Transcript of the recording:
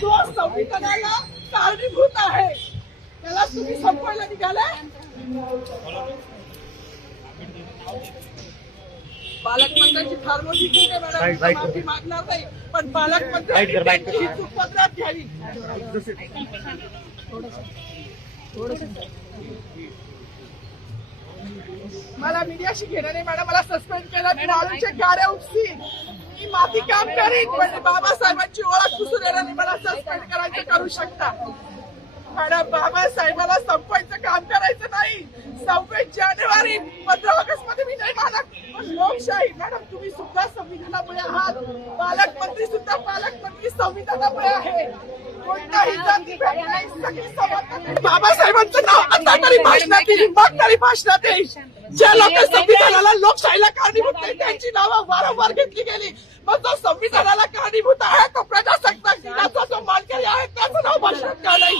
जो संविधानाला कारणीभूत आहे त्याला तुम्ही संपवायला निघाले. पालकमंत्र्यांची फार मोठी चूक आहे मॅडम, माफी मागणार नाही, पण पालकमंत्र्यांची चूक पदरात घ्यावी. मला मीडियाशी घेणं नाही मॅडम, मला सस्पेंड केलं, मी मालूमचे कार्य उपसी मी माती काम करीन, पण बाबासाहेबांची ओळख पुसून येणार नाही. मला सस्पेंड करायचं करू शकता मॅडम. बाबासाहेबाला संपवायचं काम करायचं नाही. 26 जानेवारी 15 ऑगस्ट मध्ये मी नाही मानत, पण लोकशाही मॅडम तुम्ही सुद्धा संविधानामुळे आहात. पालकमंत्री सुद्धा पालकमंत्री संविधानामुळे आहे. कोणताही जाती भेद नाही, सगळी समानता. बाबासाहेबांचं नाव आता तरी भाषणात येईल, मग तरी भाषणात येईल. ज्या लोक संविधानाला लोकशाहीला कारणीभूत नाही त्यांची नावं वारंवार घेतली गेली, मग जो संविधानाला कारणीभूत आहे तो प्रजासत्ताक दिनाचा जो मानकरी आहे त्याचं नाव भाषणात का नाही.